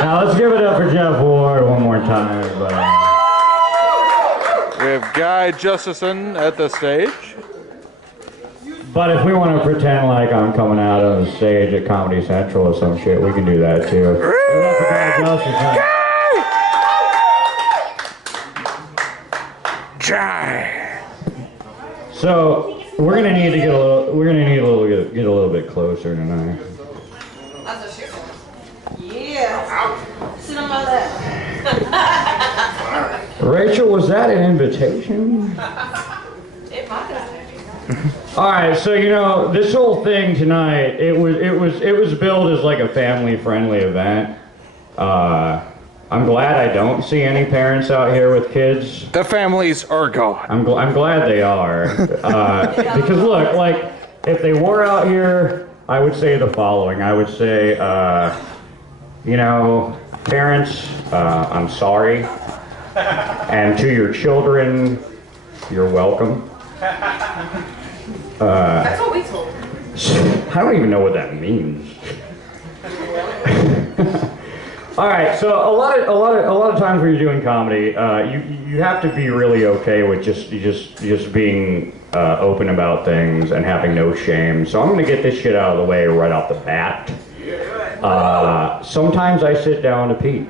Now let's give it up for Jeff Ward one more time, everybody. We have Guy Justeson at the stage. But if we want to pretend like I'm coming out on the stage at Comedy Central or some shit, we can do that too. Give it up for Guy Justeson. Guy! So we're gonna need to get a little bit closer tonight. Yeah. Sit on my lap. Rachel, was that an invitation? It might have. All right, so you know this whole thing tonight, it was billed as like a family-friendly event. I'm glad I don't see any parents out here with kids. The families are gone. I'm glad they are, because look, like if they were out here, I would say the following. I would say, you know, parents, I'm sorry, and to your children, you're welcome. That's what we told them. I don't even know what that means. All right, so a lot of times when you're doing comedy, you have to be really okay with just being open about things and having no shame. So I'm gonna get this shit out of the way right off the bat. Sometimes I sit down to pee.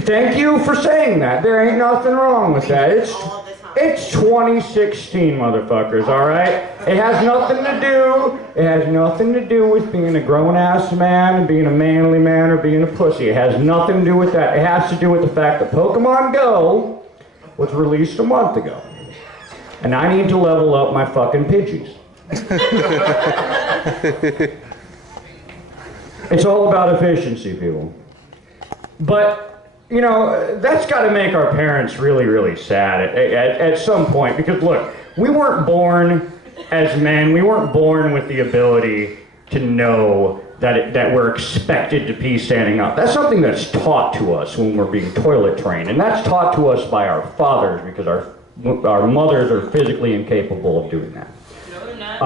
Thank you for saying that. There ain't nothing wrong with that. It's 2016, motherfuckers, all right? It has nothing to do with being a grown-ass man and being a manly man or being a pussy. It has nothing to do with that. It has to do with the fact that Pokemon Go was released a month ago. And I need to level up my fucking Pidgeys. It's all about efficiency, people. But you know, that's got to make our parents really, really sad at some point. Because look, we weren't born as men. We weren't born with the ability to know that we're expected to pee standing up. That's something that's taught to us when we're being toilet trained. And that's taught to us by our fathers because our mothers are physically incapable of doing that. No, they're not.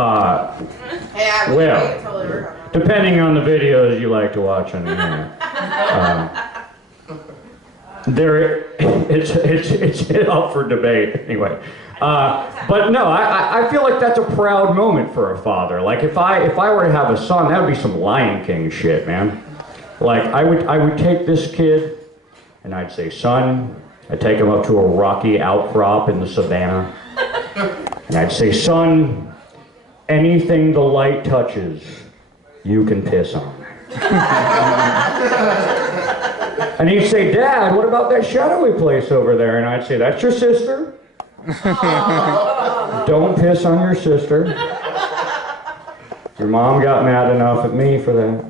Well, depending on the videos you like to watch on the internet. It's up for debate anyway. But no, I feel like that's a proud moment for a father. Like if I were to have a son, that would be some Lion King shit, man. Like I would take this kid and I'd say, son, I'd take him up to a rocky outcrop in the savannah. And I'd say, son, anything the light touches, you can piss on. And he'd say, Dad, what about that shadowy place over there? And I'd say, that's your sister. Don't piss on your sister. Your mom got mad enough at me for that.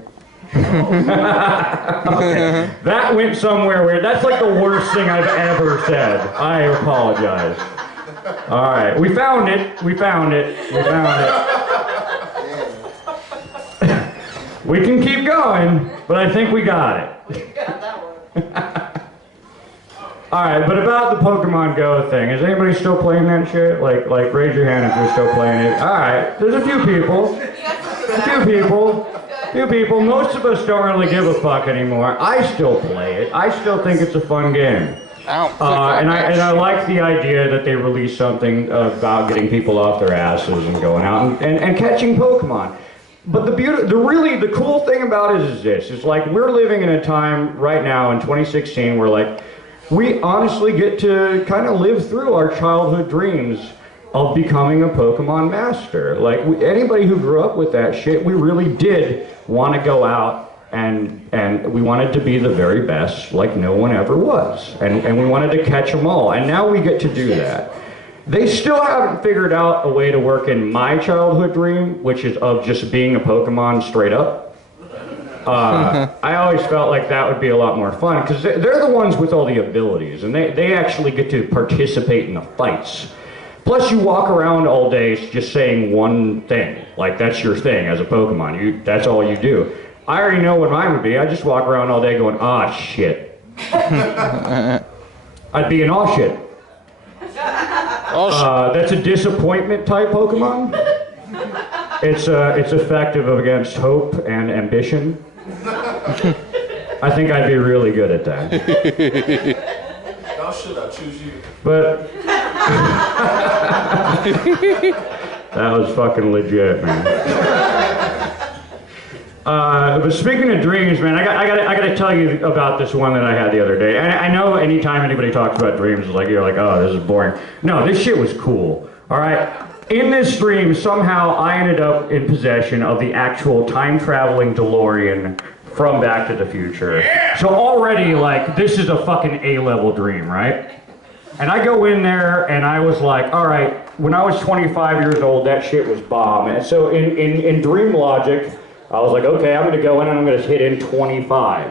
Okay. That went somewhere weird. That's like the worst thing I've ever said. I apologize. All right, we found it. We found it. We can keep going, but I think we got it. Alright, but about the Pokemon Go thing, is anybody still playing that shit? Like raise your hand if you're still playing it. Alright, there's a few people. Most of us don't really give a fuck anymore. I still play it. I still think it's a fun game. And I like the idea that they released something about getting people off their asses and going out and catching Pokemon. But the cool thing about it is this. It's like we're living in a time right now in 2016 where like we honestly get to kind of live through our childhood dreams of becoming a Pokemon master. Like anybody who grew up with that shit, we really did want to go out and we wanted to be the very best like no one ever was. And we wanted to catch them all. And now we get to do that. They still haven't figured out a way to work in my childhood dream, which is of just being a Pokemon straight up. I always felt like that would be a lot more fun, because they're the ones with all the abilities, and they actually get to participate in the fights. Plus, you walk around all day just saying one thing, like that's your thing as a Pokemon. That's all you do. I already know what mine would be. I just walk around all day going, ah, shit. I'd be an aw shit. That's a disappointment type Pokemon. It's effective against hope and ambition. I think I'd be really good at that. Y'all should, I choose you. But that was fucking legit, man. But speaking of dreams, man, I gotta tell you about this one that I had the other day. And I know anytime anybody talks about dreams, it's like you're like, oh, this is boring. No, this shit was cool. All right. In this dream, somehow I ended up in possession of the actual time-traveling DeLorean from Back to the Future. Yeah! So already, like, this is a fucking A-level dream, right? And I go in there, and I was like, all right, when I was 25 years old, that shit was bomb. And so in dream logic, I was like, okay, I'm gonna go in and I'm gonna hit in 25.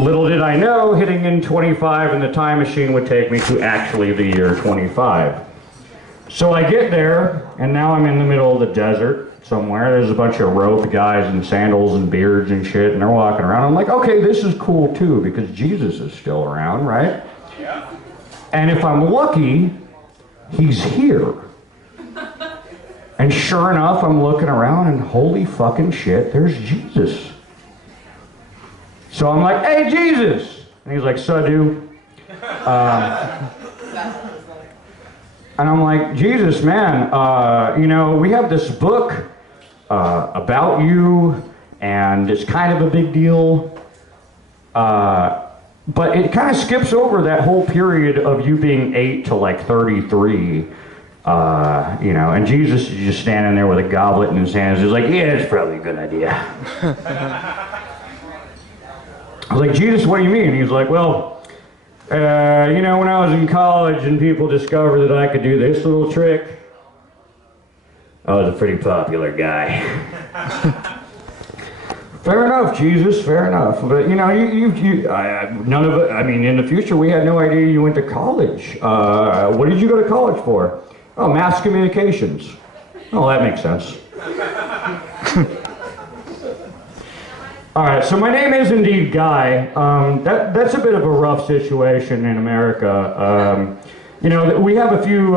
Little did I know, hitting in 25 in the time machine would take me to actually the year 25. So I get there, and now I'm in the middle of the desert somewhere. There's a bunch of rope guys in sandals and beards and shit, and they're walking around. I'm like, okay, this is cool too, because Jesus is still around, right? Yeah. And if I'm lucky, he's here. And sure enough, I'm looking around, and holy fucking shit, there's Jesus. So I'm like, hey, Jesus! And he's like, so dude. And I'm like, Jesus, man, you know, we have this book about you, and it's kind of a big deal. But it kind of skips over that whole period of you being 8 to like 33. You know, and Jesus is just standing there with a goblet in his hands. He's like, yeah, it's probably a good idea. I was like, Jesus, what do you mean? He's like, well, you know, when I was in college and people discovered that I could do this little trick, I was a pretty popular guy. Fair enough, Jesus, fair enough. But, you know, none of it, I mean, in the future, we had no idea you went to college. What did you go to college for? Oh, mass communications. Oh, that makes sense. All right, so my name is indeed Guy. That's a bit of a rough situation in America. You know, we have a few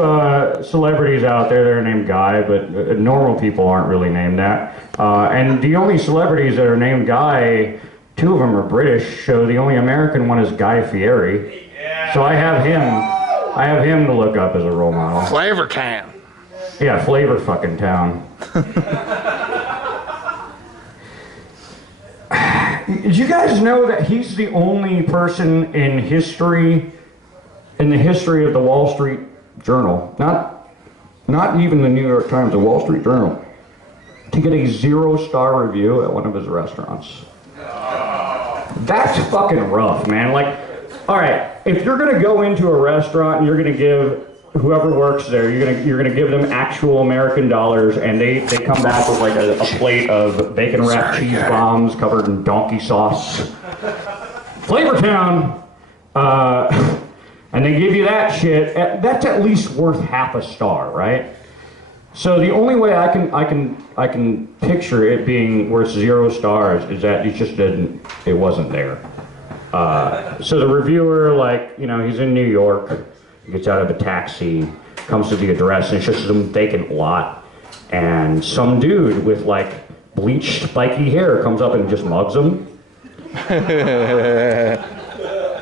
celebrities out there that are named Guy, but normal people aren't really named that. And the only celebrities that are named Guy, 2 of them are British, so the only American one is Guy Fieri. So I have him to look up as a role model. Flavor Town. Yeah, Flavor fucking Town. Did you guys know that he's the only person in history, in the history of the Wall Street Journal, not even the New York Times, the Wall Street Journal, to get a 0-star review at one of his restaurants? That's fucking rough, man. Like, all right, if you're gonna go into a restaurant and you're gonna give whoever works there, you're gonna give them actual American dollars, and they come back with like a plate of bacon wrapped cheese bombs covered in donkey sauce, Flavor Town, and they give you that shit. That's at least worth half a star, right? So the only way I can picture it being worth 0 stars is that it wasn't there. So the reviewer, like, you know, he's in New York. He gets out of a taxi, comes to the address, and it's just some vacant lot. And some dude with like bleached spiky hair comes up and just mugs him.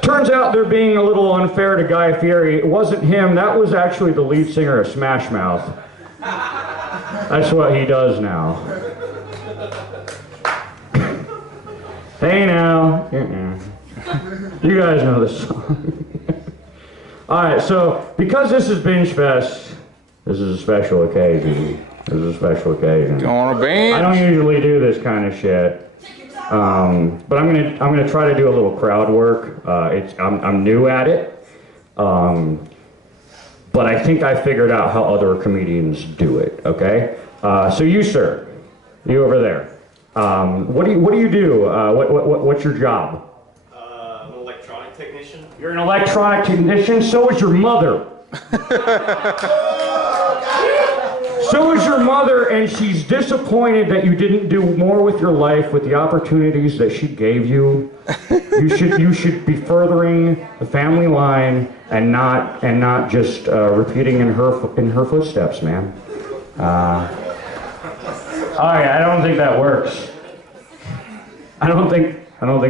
Turns out they're being a little unfair to Guy Fieri. It wasn't him, that was actually the lead singer of Smash Mouth. That's what he does now. Hey now. You guys know this song. Alright, so because this is Bingefest, this is a special occasion. This is a special occasion. Going to binge? I don't usually do this kind of shit. But I'm gonna try to do a little crowd work. I'm new at it. But I think I figured out how other comedians do it, okay? So you, sir, you over there. What do you do? What's your job? I'm an electronic technician. You're an electronic technician? So is your mother. So is your mother, and she's disappointed that you didn't do more with your life with the opportunities that she gave you. You should be furthering the family line and not just repeating in her footsteps, man. I don't think that works. I don't think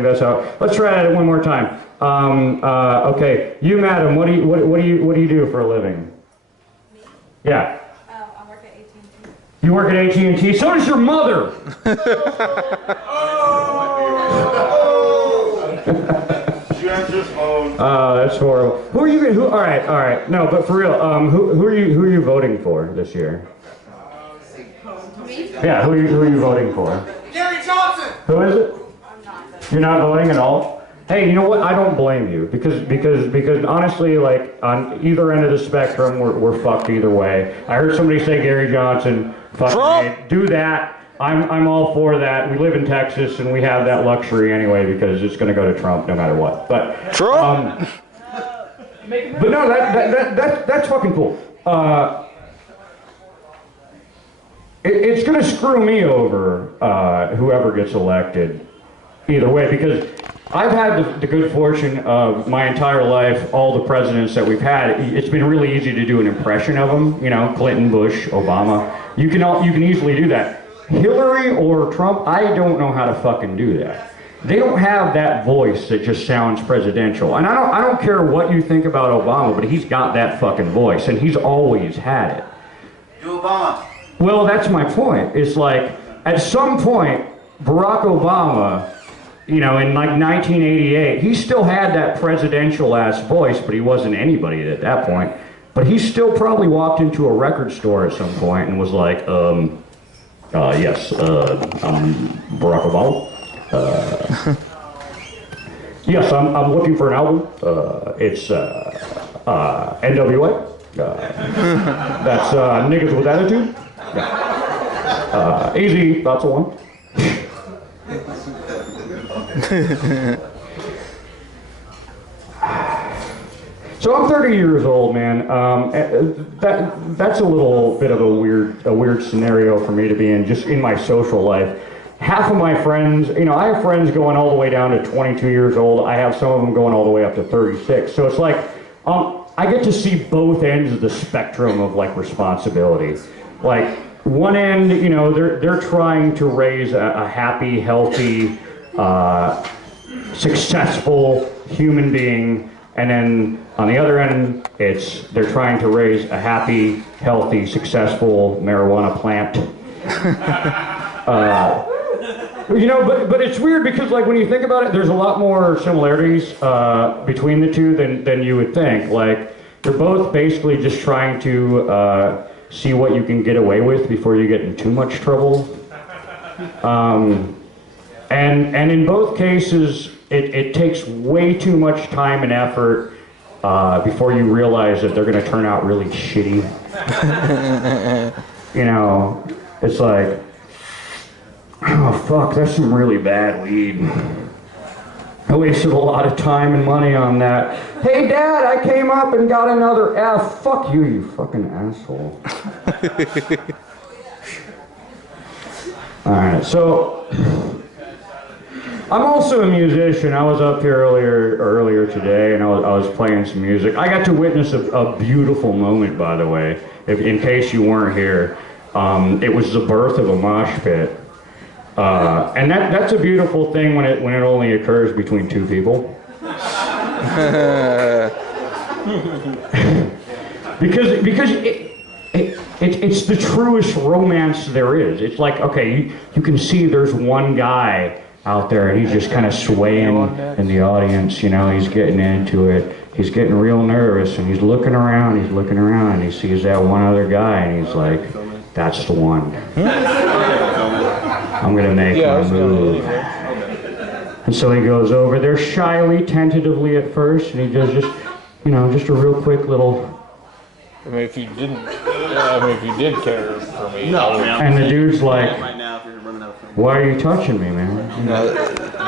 that's how. Let's try it one more time. Okay, you, madam, what do you do for a living? Yeah. I work at AT&T. You work at AT&T. So does your mother. That's horrible. Who are you? All right. No, but for real, who are you voting for this year? Me? Yeah, who are you voting for? Gary Johnson! Who is it? I'm not. You're not voting at all? Hey, you know what? I don't blame you because honestly, like on either end of the spectrum, we're fucked either way. I heard somebody say Gary Johnson. Fuck me. Do that. I'm all for that. We live in Texas and we have that luxury anyway because it's going to go to Trump no matter what. But Trump. But no, that's fucking cool. It's going to screw me over, whoever gets elected, either way, because I've had the good fortune of my entire life, all the presidents that we've had, it's been really easy to do an impression of them, you know, Clinton, Bush, Obama. You can easily do that. Hillary or Trump, I don't know how to fucking do that. They don't have that voice that just sounds presidential. And I don't care what you think about Obama, but he's got that fucking voice, and he's always had it. Do Obama. Well, that's my point. It's like, at some point, Barack Obama, you know, in like 1988, he still had that presidential-ass voice, but he wasn't anybody at that point. But he still probably walked into a record store at some point and was like, yes, I'm Barack Obama. Yes, I'm looking for an album. It's NWA. That's Niggas with Attitude. Easy, that's the one. So I'm 30 years old, man. That's a little bit of a weird scenario for me to be in, just in my social life. Half of my friends, you know, I have friends going all the way down to 22 years old. I have some of them going all the way up to 36. So it's like, I get to see both ends of the spectrum of like responsibility. Like one end, you know, they're trying to raise a happy, healthy, successful human being, and then on the other end, they're trying to raise a happy, healthy, successful marijuana plant. You know, but it's weird because, like, when you think about it, there's a lot more similarities between the two than you would think. Like, they're both basically just trying to see what you can get away with before you get in too much trouble. And in both cases, it takes way too much time and effort before you realize that they're going to turn out really shitty. You know, it's like, oh fuck, that's some really bad weed. I wasted a lot of time and money on that. Hey Dad, I came up and got another F. Fuck you, you fucking asshole. Alright, so I'm also a musician. I was up here earlier today and I was playing some music. I got to witness a beautiful moment, by the way, in case you weren't here. It was the birth of a mosh pit. And that's a beautiful thing when it only occurs between two people. because it's the truest romance there is. It's like, okay, you can see there's one guy out there and he's just kind of swaying in the audience, you know, he's getting into it. He's getting real nervous and he's looking around, and he sees that one other guy and he's like, that's the one. I'm gonna make my move. And so he goes over there shyly, tentatively at first, and he does just, you know, just a real quick little. I mean, if you did care for me. No, man. And the dude's like, Right now, if you're running out of time. why are you touching me, man?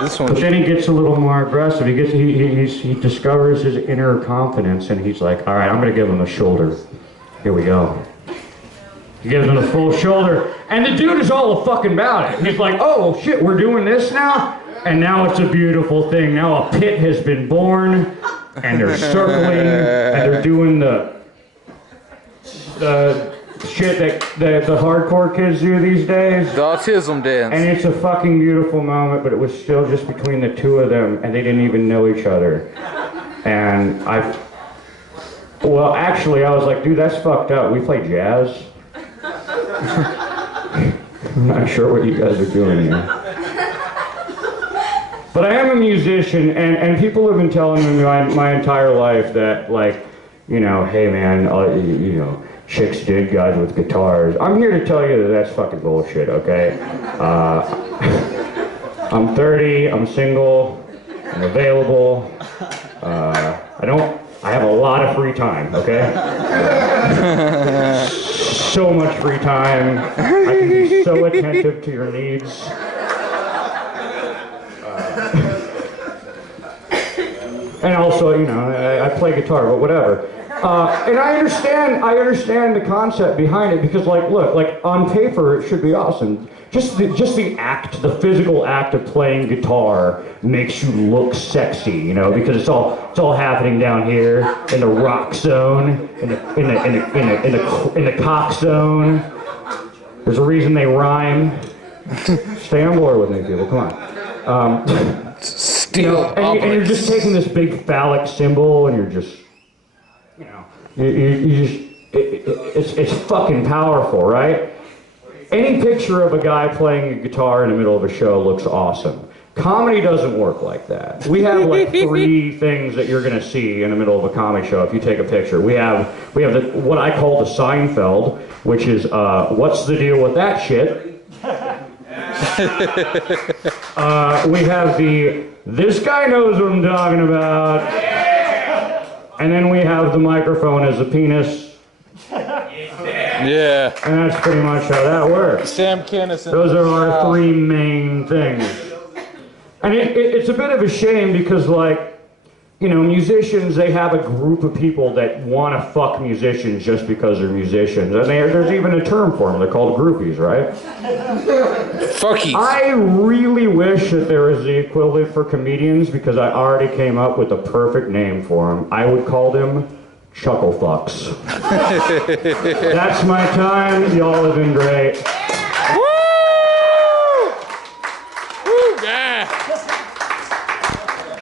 This one. But then he gets a little more aggressive. He discovers his inner confidence, and he's like, all right, I'm gonna give him a shoulder. Here we go. He gives him the full shoulder, and the dude is all fucking about it. He's like, oh shit, we're doing this now? And now it's a beautiful thing. Now a pit has been born, and they're circling, and they're doing the shit that the hardcore kids do these days. The autism dance. And it's a fucking beautiful moment, but it was still just between the two of them, and they didn't even know each other. And well, actually, I was like, dude, that's fucked up. We play jazz. I'm not sure what you guys are doing here. But I am a musician, and people have been telling me my entire life that, like, you know, hey man, you know, chicks dig guys with guitars. I'm here to tell you that that's fucking bullshit, okay? I'm 30, I'm single, I'm available. I have a lot of free time, okay? So much free time. I can be so attentive to your needs. And also, you know, I play guitar, but whatever. And I understand the concept behind it because, like, look, like on paper it should be awesome. Just the act, the physical act of playing guitar makes you look sexy, you know, because it's all happening down here in the rock zone, in the cock zone. There's a reason they rhyme. Stay on board with me, people. Come on. Still, and you're just taking this big phallic symbol, and you're just, you know, it's fucking powerful, right? Any picture of a guy playing a guitar in the middle of a show looks awesome. Comedy doesn't work like that. We have like 3 things that you're gonna see in the middle of a comedy show if you take a picture. We have what I call the Seinfeld, which is what's the deal with that shit? We have this guy knows what I'm talking about. And then we have the microphone as a penis. Yeah. And that's pretty much how that works. Sam Kinison. Those are our 3 main things. And it's a bit of a shame because, like, you know, musicians, they have a group of people that want to fuck musicians just because they're musicians. And there's even a term for them. They're called groupies, right? Fuckies. I really wish that there was the equivalent for comedians because I already came up with a perfect name for them. I would call them chuckle fucks. That's my time. Y'all have been great.